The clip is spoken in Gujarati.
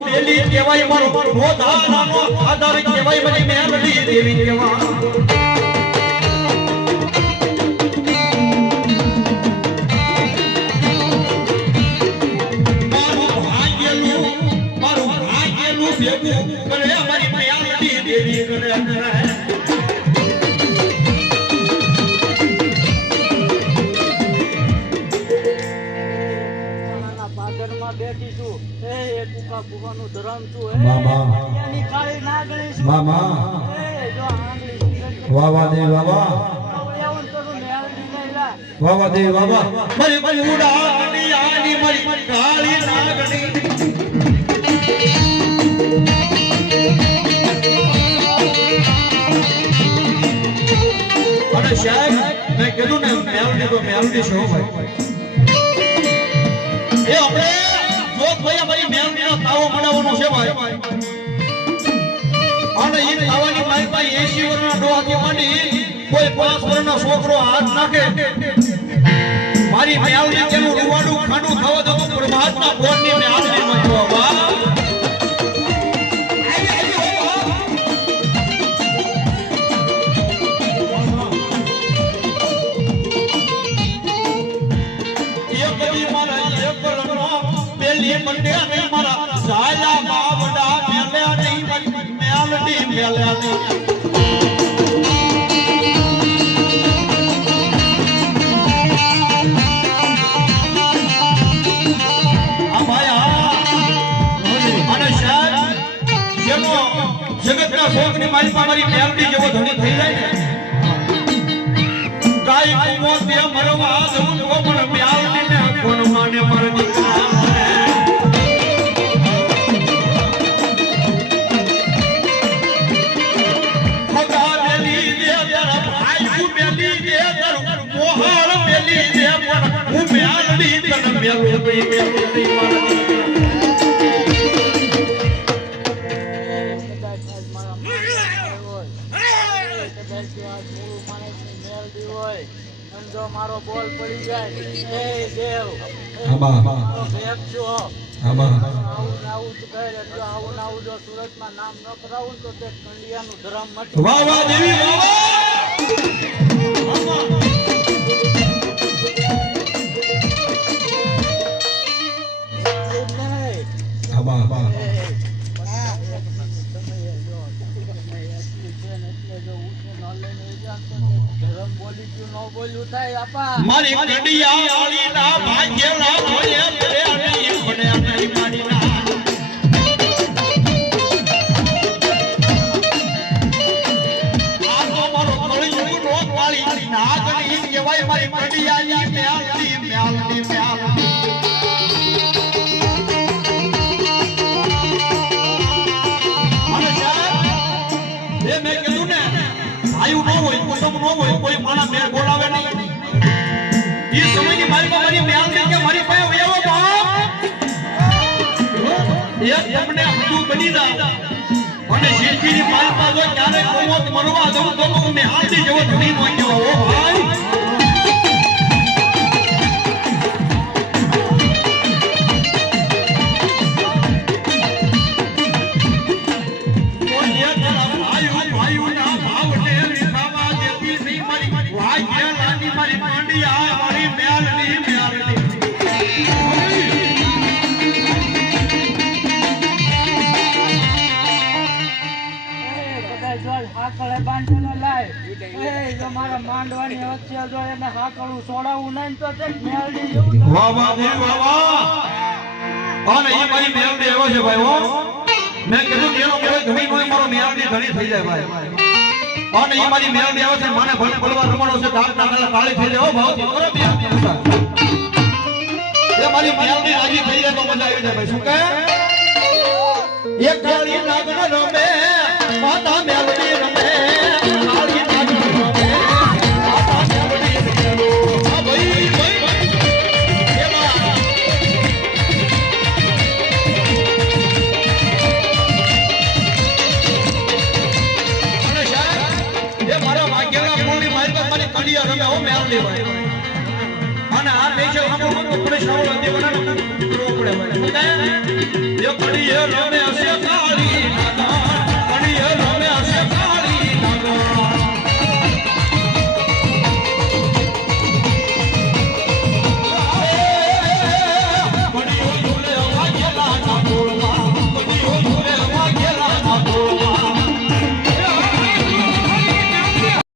દેલી કેવાય મારો ગોધારાનો આધાર કેવાય મને મેલડી દેવી કેવા મારું ભાગ્યેલું ભેગું કરે અમારી મેલડી દેવી કરે બેઠી છું એ કુકા કુવાનું ધરમ છું એ મામા એની કાળી નાગણી છું મામા એ જો આંગળી વાવા દે વાવા એવું તો મેળવી નઈલા વાવા દે વાવા મારી બુડાની આની મારી કાળી નાગણી અને સાહેબ મેં કીધું ને મેલડી શો ભાઈ એ આપણે ભાઈ અમારી મેલડીનો તાવો બનાવવાનો છે ભાઈ અને એ તાવાની મારી પાસે 80 વર્ષના ડોહાથી માંડી કોઈ 5 વર્ષનો છોકરો હાથ નાખે મારી મેલડી તેનું રૂવાડું ખાંડું થવા દો પ્રભાતના ભોરની મેલડી માં જો વાહ મંડે અને મારા સાયા બાવડા મેલ્યા નહીં મેલડી મેલ્યા નહીં આ ભાઈ અને સાહેબ જેનો જગતના શોકની મારી મારી મેલડી જેવો ધણી થઈ જાય ને ગાય કુમો તે મરવા દઉં તો પણ મેલડી ને કોણ માને મર દીકરા મારો બોલ પડી જાય એ દેવ આવું જો સુરતમાં નામ ન કરાવું તો તે કંડિયાનું ધરમ મટી વાહ વાહ દેવી વાહ મારી કંડિયા વાળી ના ભાગ્યલા ભોય કરે અને મને આની માડી ના આ તો મારો કળિયુગ રોગ વાળી નાગણી કહેવાય મારી કંડિયા ની મેલડી મેલડી મેલડી અને સાહેબ એ મેં કીધું ને આયુ ન હોય કુટુંબ ન હોય કોઈ માણા મેળ બોલાવે નહીં એ સમયની મારી મેલડી કે મારી પાસે એવો બાપ એક તમને હજુ બની જાય અને શેઠીની મારી પાસે ક્યારે કોમત મરવા દઉં તો હું મેલડી જેવો ધણી નો કેવો હો ભાઈ મારા માંડવાની વચ્ચે જો એને હાકળું છોડાવું નહીં તો તે મેલડી જેવું વાહ વાહ દેવ વાહ વાહ અને એ મારી મેલડી એવો છે ભાઈ હો મેં કીધું એનો કોઈ ઘણી નો મારો મેલડી ઘણી થઈ જાય ભાઈ અને એ મારી મેલડી આવે છે મને ભળવા રમાડો છે ધાકના કાલે કાળી થઈ જાય હો ભાવથી કરો બે એ મારી મેલડી રાજી થઈ જાય તો મજા આવી જાય ભાઈ શું કહે એક કાળી નાગણ રમે માતા મેલડી રમે કાળી નાગણ રમે માતા મેલડી રમે હા ભાઈ એમાં અને સાહેબ એ મારા ભાગ્યના પૂરી મારી કડિયા રમે હો મેલડી ભાઈ અને આ બેચો હમો તો પડે શ્રાવણ દેવના પડે મને શું કહે એ પડી એ રમે